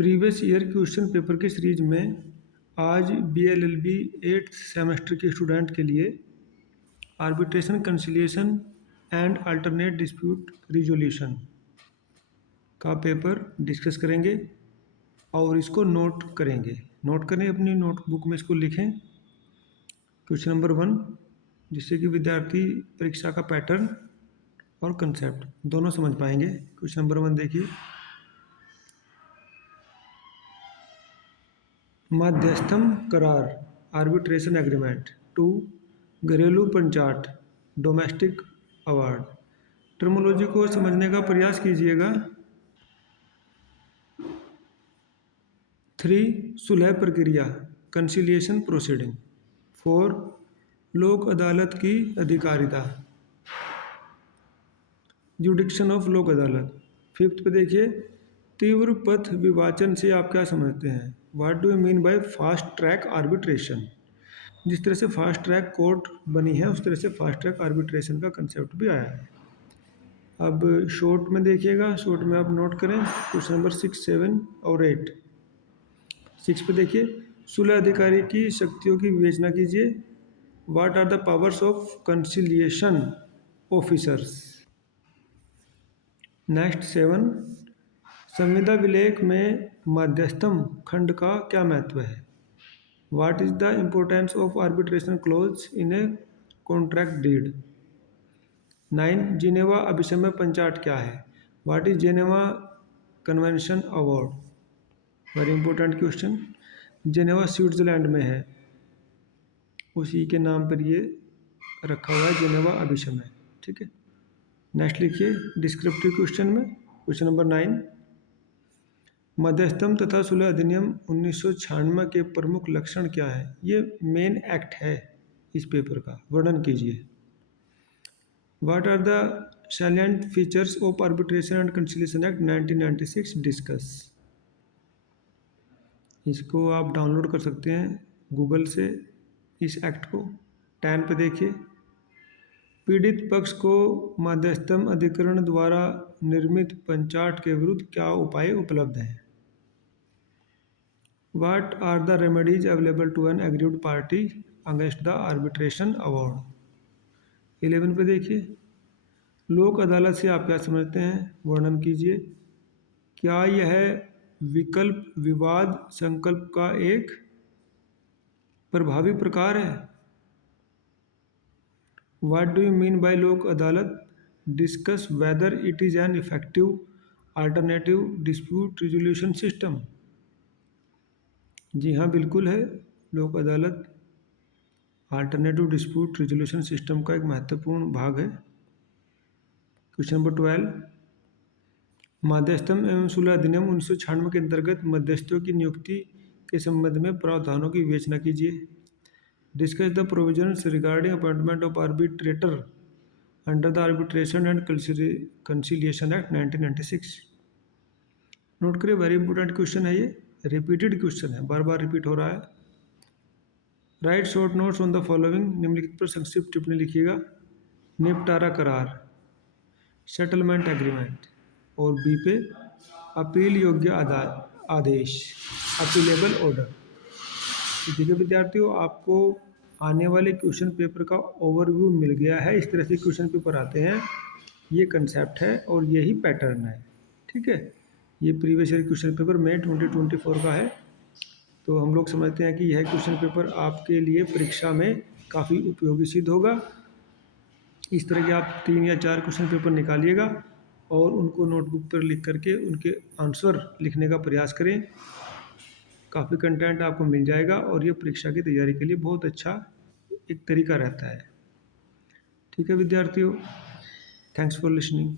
Previous year question paper की series में आज BLLB 8th सेमेस्टर के स्टूडेंट के लिए arbitration conciliation and alternate dispute resolution का पेपर डिस्कस करेंगे और इसको नोट करेंगे। नोट करें, अपनी नोटबुक में इसको लिखें। क्वेश्चन नंबर 1, जिससे कि विद्यार्थी परीक्षा का पैटर्न और कंसेप्ट दोनों समझ पाएंगे। क्वेश्चन नंबर 1 देखिए, मध्यस्थम करार आर्बिट्रेशन एग्रीमेंट। 2, घरेलू पंचाट डोमेस्टिक अवार्ड। टर्मोलॉजी को समझने का प्रयास कीजिएगा। 3, सुलह प्रक्रिया कंसिलिएशन प्रोसीडिंग। 4, लोक अदालत की अधिकारिता जुडिक्शन ऑफ लोक अदालत। 5th पे देखिए, तीव्र पथ विवाचन से आप क्या समझते हैं? What do you mean by fast track arbitration. जिस तरह से फास्ट ट्रैक कोर्ट बनी है उस तरह से फास्ट ट्रैक आर्बिट्रेशन का कंसेप्ट भी आया है। अब शॉर्ट में देखिएगा, शॉर्ट में आप नोट करें क्वेश्चन नंबर 6, 7 और 8। 6 पे देखिए, सुलह अधिकारी की शक्तियों की विवेचना कीजिए। What are the powers of conciliation officers. Next 7, संविदा विलेख में मध्यस्थम खंड का क्या महत्व है? What is the importance of arbitration clause in a contract deed. 9, Geneva अभिसमय पंचाट क्या है? What is Geneva convention award. Very important question. Geneva Switzerland में है, उसी के नाम पर ये रखा हुआ है, जेनेवा अभिसमय। ठीक है। नेक्स्ट लिखिए डिस्क्रिप्टिव क्वेश्चन में, क्वेश्चन नंबर 9, मध्यस्थम तथा सुलह अधिनियम 1996 के प्रमुख लक्षण क्या है? ये मेन एक्ट है इस पेपर का, वर्णन कीजिए। What are the salient features of arbitration and conciliation act 1996 discuss. इसको आप डाउनलोड कर सकते हैं गूगल से, इस एक्ट को। 10 पे देखिए, पीड़ित पक्ष को मध्यस्थम अधिकरण द्वारा निर्मित पंचाट के विरुद्ध क्या उपाय उपलब्ध हैं? What are the remedies available to an aggrieved party against the arbitration award? 11 पे देखिए, लोक अदालत से आप क्या समझते हैं? वर्णन कीजिए। क्या यह विकल्प विवाद संकल्प का एक प्रभावी प्रकार है? What do you mean by लोक अदालत? Discuss whether it is an effective alternative dispute resolution system. जी हाँ, बिल्कुल है। लोक अदालत अल्टरनेटिव डिस्प्यूट रिजोल्यूशन सिस्टम का एक महत्वपूर्ण भाग है। क्वेश्चन नंबर 12, मध्यस्थम एवं सुलह अधिनियम 1996 के अंतर्गत मध्यस्थों की नियुक्ति के संबंध में प्रावधानों की विवेचना कीजिए। Discuss the provisions regarding appointment of arbitrator under the arbitration and conciliation act 1996। Note करिए, वेरी इंपॉर्टेंट क्वेश्चन है ये, रिपीटेड क्वेश्चन है, बार बार रिपीट हो रहा है। Right short notes on the following, निम्नलिखित पर संक्षिप्त टिप्पणी लिखिएगा। निपटारा करार सेटलमेंट एग्रीमेंट, और बी पे अपील योग्य आदेश अपीलेबल ऑर्डर। देखिए विद्यार्थियों, आपको आने वाले क्वेश्चन पेपर का ओवरव्यू मिल गया है। इस तरह से क्वेश्चन पेपर आते हैं, ये कंसेप्ट है और यही पैटर्न है। ठीक है, ये प्रीवियस ईयर क्वेश्चन पेपर मई 2024 का है। तो हम लोग समझते हैं कि यह क्वेश्चन पेपर आपके लिए परीक्षा में काफ़ी उपयोगी सिद्ध होगा। इस तरह के आप 3 या 4 क्वेश्चन पेपर निकालिएगा और उनको नोटबुक पर लिख करके उनके आंसर लिखने का प्रयास करें। काफ़ी कंटेंट आपको मिल जाएगा और ये परीक्षा की तैयारी के लिए बहुत अच्छा एक तरीका रहता है। ठीक है विद्यार्थियों, थैंक्स फॉर लिसनिंग।